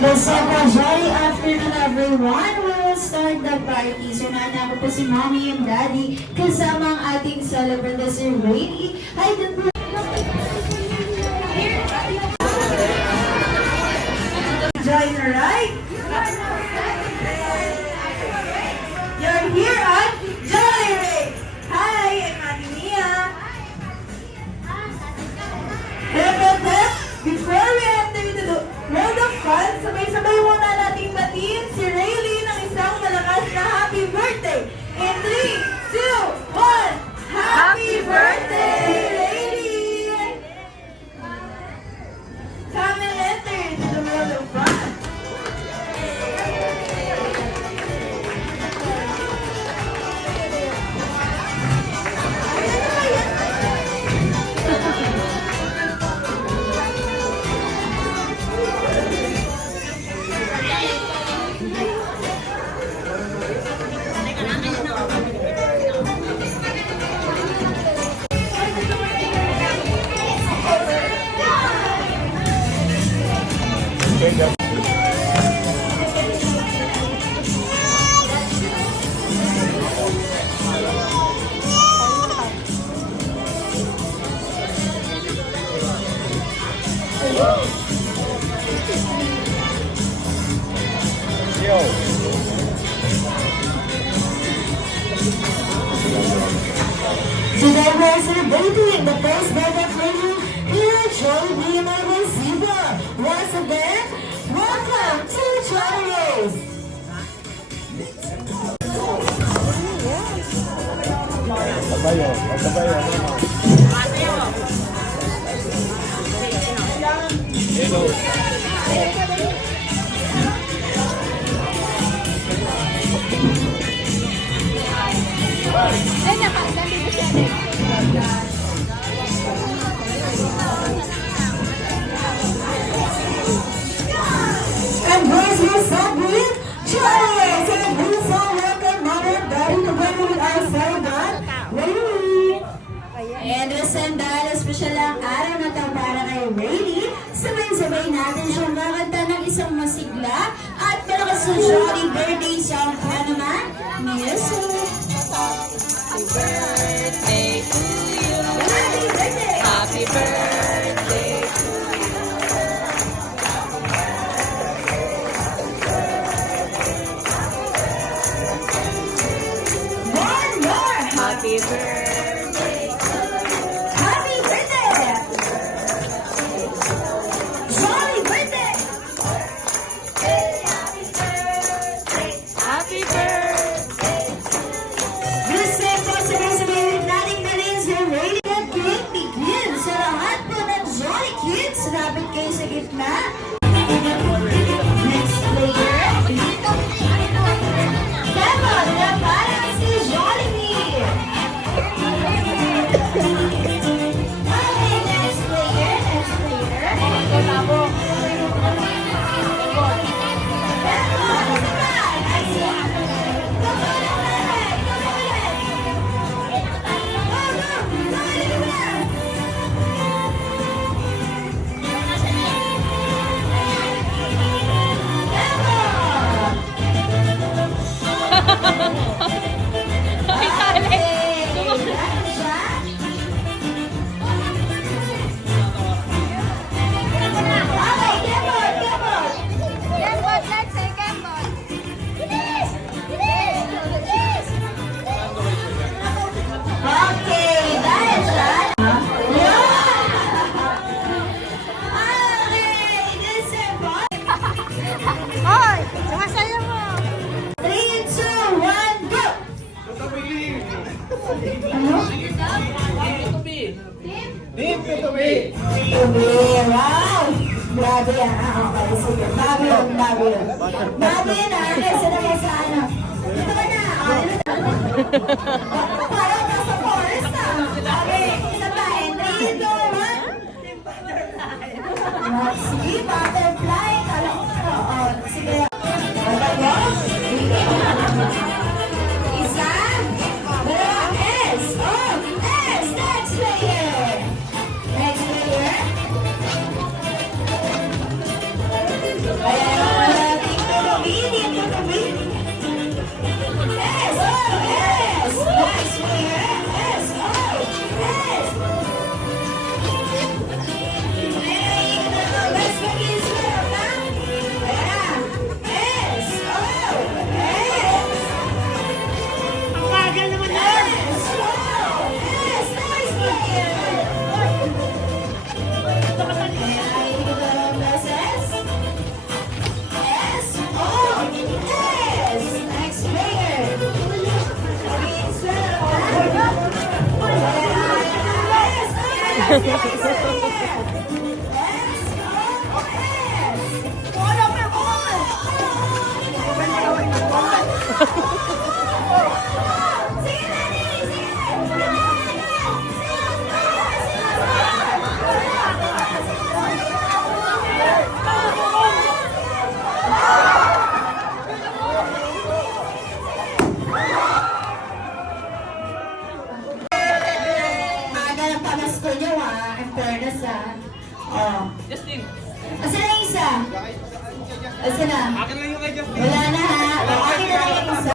And so, jolly afternoon everyone. We will start the party. So, nana ko po si Mommy and Daddy kasama ang ating celebrant na si Rainy. Hi, dun po. Join her, right? You're here at Jolly Ray. Hi, I'm Ate Mia. Before we enter into the world of fun, sabay-sabay muna nating batiin si Rayleigh ng isang malakas na happy birthday. In 3, 2, 1, Happy birthday, Rayleigh! Come and enter into the world of fun. Today we're celebrating the first birthday of Rayleigh here at Jolly Beamer Receiver. Once again, welcome to Jolly Race. And boys, we start with Jolly Race. And we so welcome Mother and Daddy together with our celebrant, Rayleigh. And listen, dahil special ang araw na ito para kay Rayleigh, sabay-sabay natin siyang kakanta ng isang masigla at malakas na jolly birthday song. Ano naman? Music! Happy birthday to you. Happy birthday! Happy birthday to you. One more! Happy birthday to you. Happy birthday! Jolly birthday! Happy birthday. Gusto po sabay-sabay nating dalhin si Rayleigh at Cake Begin sa lahat po ng Jolly Kids. Lapit kayo sa gitna. Next player. Kevin, na parang si Jollibee. Okay, next player. Next player. Kevin, Hoy! Sumasayaw mo! 3, 2, 1, go! Ano? Wow! Grabe yan. Okay, sige. Bago yun. Bago yun, Kasi naman sa ano. Ito ka na. Parang nasa forest na. Okay, isa pa. 3, 2, 1. Sige, butterfly. Kala ko na. Sige. Dalawa. Isa. Dalawa. S. Oh, S. Next player. Next player. Ayan. Aga ng pamasko niyo ha. In fairness ha. Oh. Justin, Asan na yung isa? Asan na? akin lang yung kay Justin. Wala na ha. Okay na lang yung isa.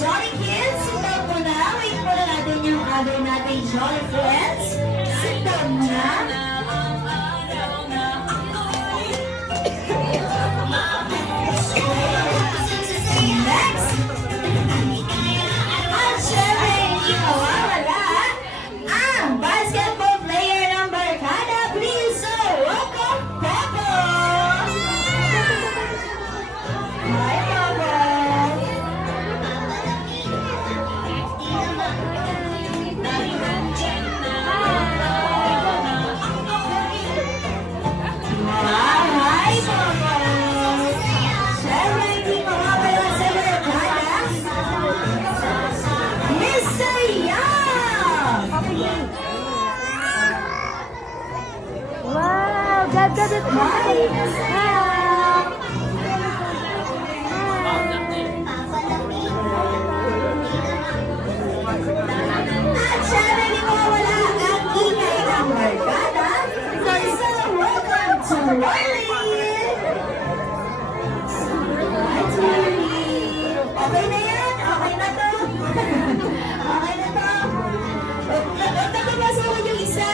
Jolly kids, sit down muna. Wait muna natin yung other nating Jolly friends. Sit down muna. Next, at syempre, hindi mawawala ang basketball player ng Barkada. Please, welcome, Papa! Hi, Papa! Hi, Papa! Syempre, hindi mawawala sa Barkada. Mr. Yang! Wow, gaganda ito. Hi, Mr. Yang! At syempre, hindi mawawala ang ingay ng Barkada. Please, welcome to Riley! Hi, Riley! Okay na yan? Okay na to? Okay na to? Huwag na kumasuhin yung isa.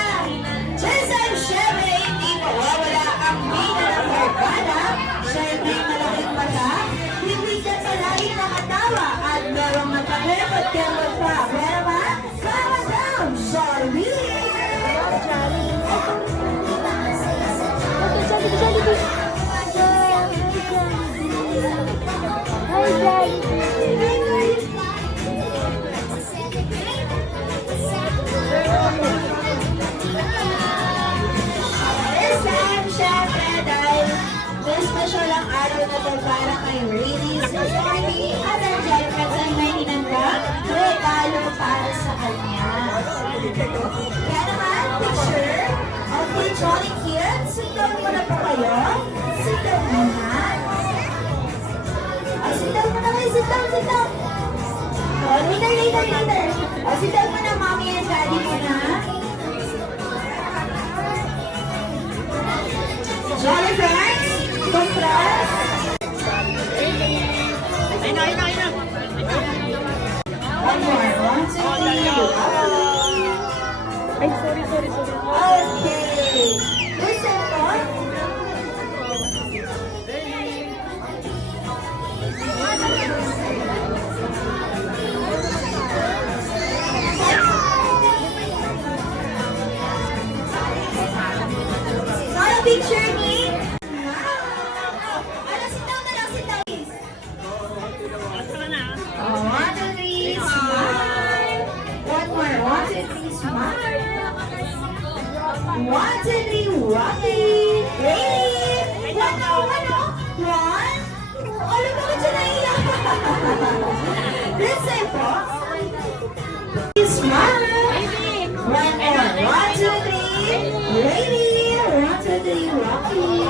Just ang syempre, hindi mawawala ang bida ng Barkada. Syempre, malaking mata. Hindi siya palagi nakatawa at merong matapirot-kirot pa. Pero ba? Calm down, Charlie! Hi, Daddy. This time, syempre, dahil may special ang araw na to para kay Rayleigh, Susanny, at ang Jennifer ay may hinanda, regalo para sa kanya. Kaya naman, picture. Okay, Jolly kids, sit down muna po kayo. Sit down muna. Ay, sit down muna kayo, sit down, sit down. Oh, later. Oh, sit down muna, mommy and daddy muna. Jolly friends, compress. One more. 1, 2, 3. Ay, sorry. Okay. Listen po. two, three, walking. Ready? One, one. Ano ba ka dyan naiyak? Listen po. Smile. One more. One, two, three. Ready? One, two, three, walking.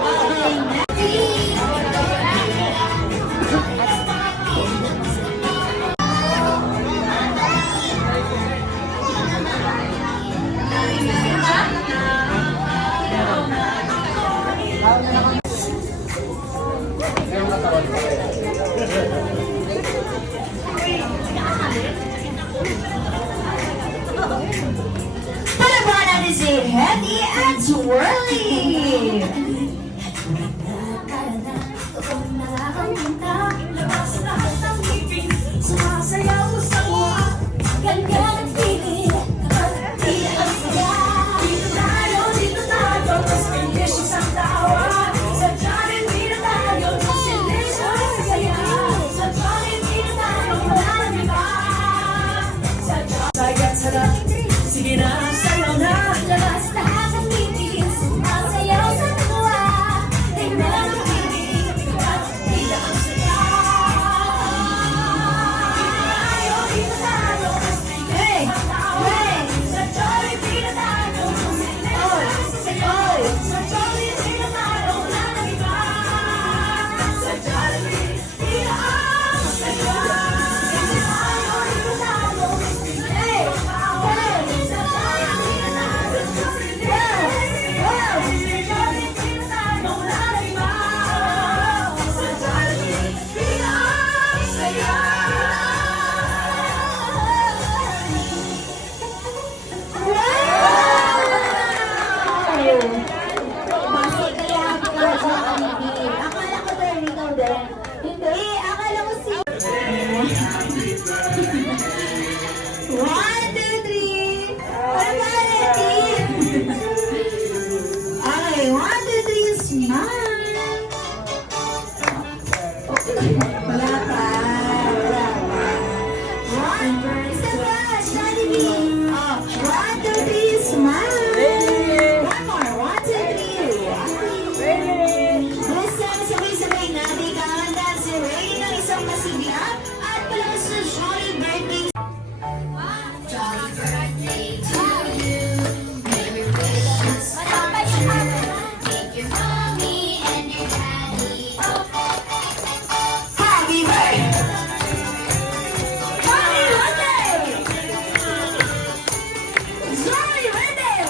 Walking. Palabanan natin si Hetty at Swirly! Sumasayaw sa uwa, ganda ng feeling. Kapatid ang saya. Dito tayo, mas conditions ang tawa. Sa Jollibee na tayo, mas silisyo ang saya. Sa Jollibee na tayo, wala nang iba. Sa Jollibee ang sarap, sige na, sayaw na. Labas lahat ng ngipin, sumasayaw sa tuwa. Tingnan ang feeling, kapatid ang saya. Hey! Hey! Sa Jollibee na tayo, sa Jollibee na tayo, wala nang iba. Sa Jollibee, tira ang saya. Kasi tayo, ito tayo, Hey! sa Jollibee na tayo, sa Jollibee na tayo, wala nang iba. Sa Jollibee, tira ang saya. Basta kaya ako kaya sa kanibig. Akala ko tayo ikaw din. Hindi, akala ko si... One, two, three. Ano ba, Letty? Okay, one, two, three, smile. Wala pa. Wala pa. One, isa pa, Jollibee. Oh, one, two, three, smile. One more. One, two, three. Listen, sabay-sabay natin kakanta si Ray ng isang masigla at malakas na jolly birthday. Jolly birthday to you. Merry Christmas from you. Thank your mommy and your daddy. Happy birthday! Happy birthday! Jolly birthday!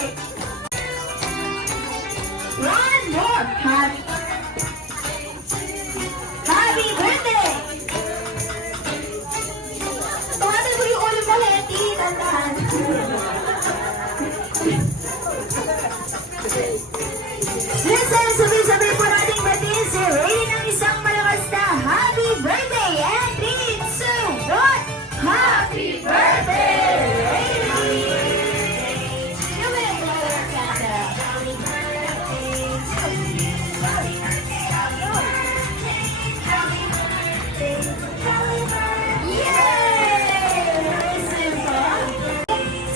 One more. Happy birthday! Tumatal ko yung ulo mo, Letty. Tandaan. Listen, sabay-sabay po natin batiin si Ray ng isang malakas na happy birthday! And 3, 2, 1, happy birthday, Ray! Come here, brother. Jolly birthday to you. Jolly birthday, jolly birthday, jolly birthday. Yay! Listen po.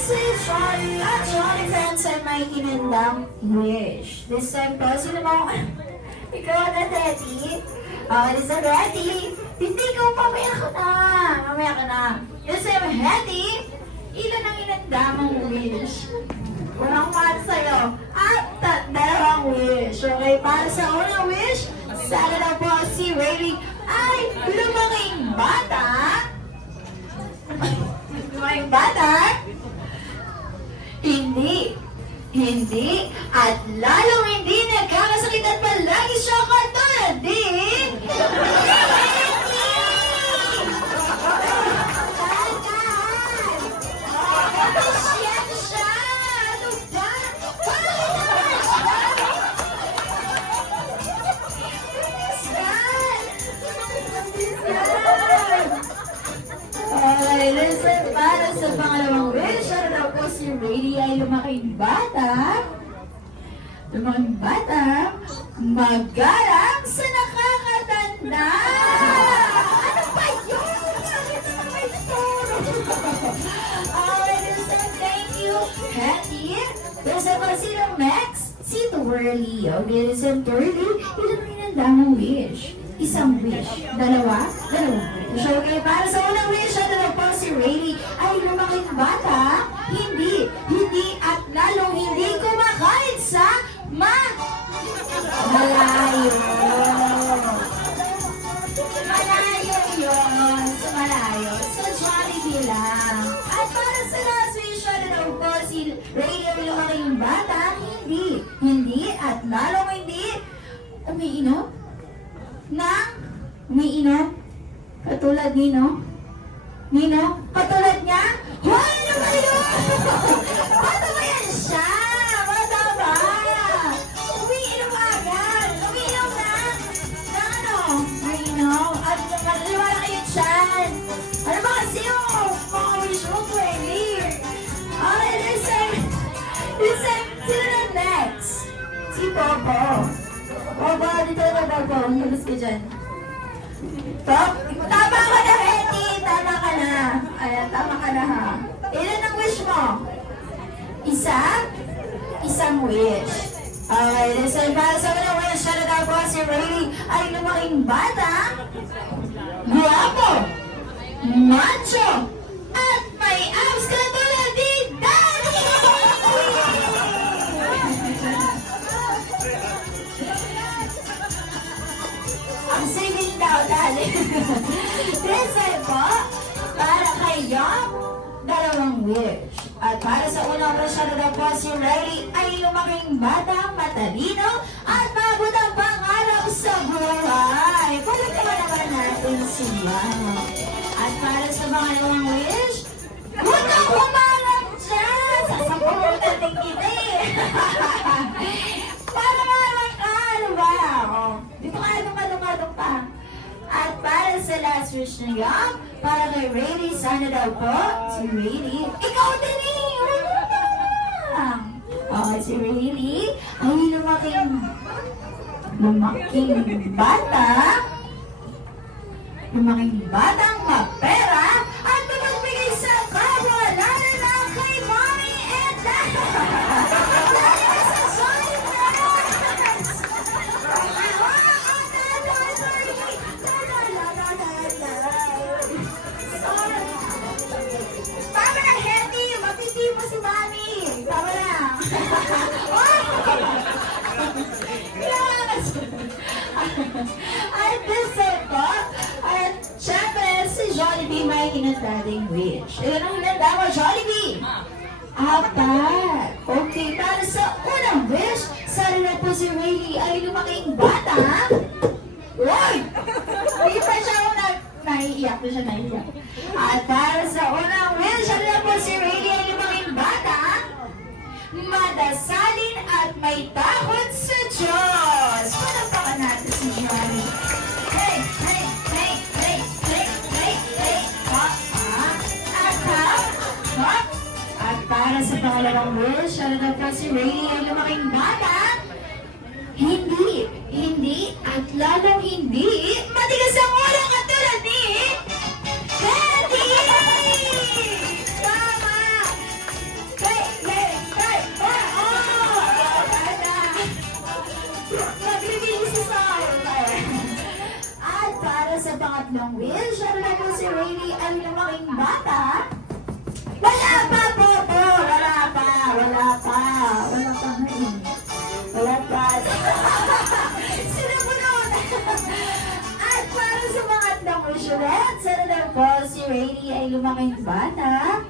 Si Sean at Sean friends ay may inandang wish. This time po, sino mo? Ikaw na, Daddy. This time, Daddy. Hindi ko, mamaya ka na. Mamaya ka na. This time, Daddy. Ilan ang inandamang wish? Unang para sa'yo. At dalawang wish. Okay, para sa unang wish, sana na po si Rayleigh ay lumaking bata. Lumaking bata? Hindi, at lalong hindi nagkakasakit at palagi siya katulad din. Okay, listen, para sa pangalawang wish, ano daw po si Rady ay lumaking bata, magalang sa nakakatanda. Ano ba yun? Bakit naman ito? Okay, listen, thank you, Hattie. Listen po, sino next? Si Twirly. Okay, listen, Twirly. Ilan ang inanda mong wish? Isang wish. Dalawa? Dalawang wish. Okay, para sa unang wish, ano na po si Rayleigh ay lumaking bata, hindi at lalong hindi kumakain sa malayo. Malayo yun. Sa malayo. Sa Jollibee lang. At para sa last wish, ano daw po si Rayleigh ay lumaking bata, hindi at lalong hindi umiinom katulad Nino? Katulad niya? Hoy! Ano ba yun? Bata ba yan siya? Bata ba? Umiinom agad. Umiinom na ano? Umiinom. At malaki yung tiyan. Ano ba kasi yung mga wish mo, Twirly? Okay, listen. Sino na next? Si Bobo. Bobo, dito na Bobo. Labas ka dyan. Tama ka na, Hetty! Tama ka na. Ayan, tama ka na ha. Ilan ang wish mo? Isang wish. Okay, listen. Para sa unang wish, siya na daw po si Rayleigh ay lumaking bata, guwapo, macho, at may abs katulad ni Daddy! Ang singing daw, Daddy. Listen po, para kayo, dalawang wish. At para sa unang wish na daw po si Rayleigh ay lumaking batang matalino at maabot ang pangarap sa buhay. Palagpakan naman natin siya. At para sa mga dalawang wish, huwag kang umarap dyan! Sasapunan natin kita eh! Para marang ka, ano ba? Dito ka, dumadong pa. At para sa last wish na yan, para kay Rayleigh, sana daw po, si Rayleigh, ikaw din eh! Okay, si Rayleigh ay lumaking batang mapera at magbigay sa kapwa, lalo na kay Mommy and Dad! Lalo na sa solid friends! Tama na, Hetty! Mapiti mo si Mommy! Tama na! Yes! At this po, at syempre, si Jollibee may hinandading wish. Ilan ang hinanda mo, Jollibee? Apat. Okay, para sa unang wish, sana na po si Rayleigh ay lumaking bata. Uy! Hindi pa siya naiiyak. At para sa unang wish, sana na po si Rayleigh ay lumaking bata, madasalin at may takot sa Diyos. Panapakan natin si Johnny. Hey! At para sa pangalawang wish, ano na po si Rayleigh ay lumaking bata, hindi, at lalong hindi, matigas ang ulo katulad ni Hetty! Tama! At para sa pangatlong wish, ano na po si Rayleigh ang lumaking bata? Wala pa po! Wala pa ngayon. Wala pa. Sinapunod! At para sa pangatlong wish ulit, sana na po si Rayleigh ay lumaking bata,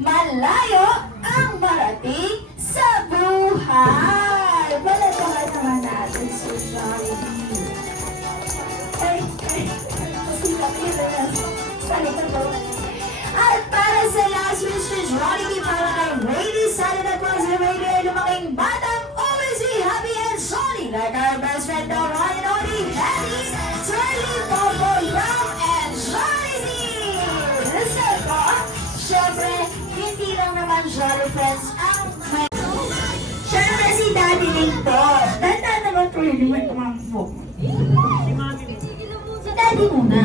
malayo ang marating sa buhay. Balatahan naman natin si Jollibee. At para sa last wish ni Jollibee, para kay Rayleigh, sana na po si Rayleigh ay lumaking batang always be happy and jolly like our best friend, the one and only Hetty, Twirly, Bobo, Yum, and Jollibee! Listen po, syempre, hindi lang naman Jolly Friends ang may... Syempre si Daddy Link po. Tanda naman po yun, may tumangpo. Si Daddy muna.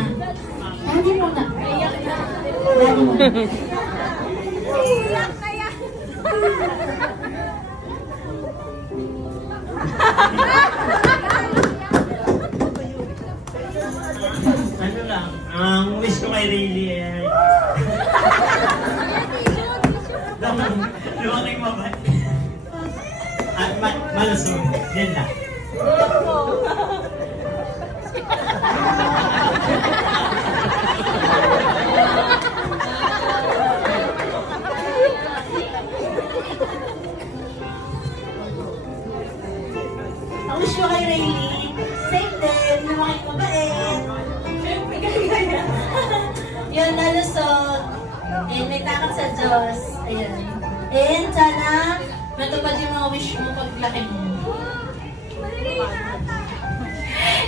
Ang wish ko kay Rayleigh ay... Lumaking mabay. At malusog. Yan lang. Ang wish ko kay Rayleigh, same din, lumaking mabait. Siyempre, ganyan. Yun, nalusog. And may takot sa Diyos. Ayan. And sana, matupad yung mga wish mo paglaki mo.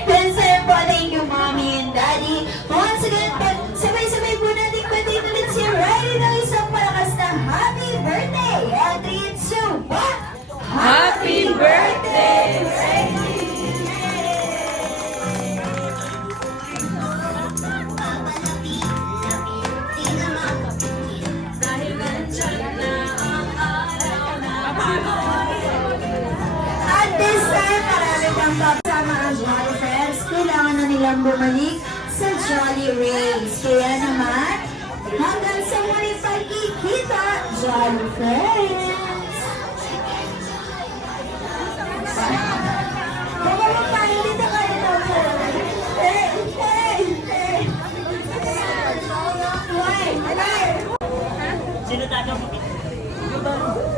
Then, sir po, thank you, Mommy and Daddy. Once again, sabay-sabay po natin batiin ulit si Riley ng isang malakas na happy birthday. And 3, 2, 1. Happy birthday, At this time, marami pang kasama ang Jolly Friends. Kailangan na nilang bumalik sa Jolly Race. Kaya naman, hanggang sa muling pagkikita, Jolly Friends! Bumalik tayo dito kayo dito. Hey! Hey! Hey! Why? Sino tatanong mo?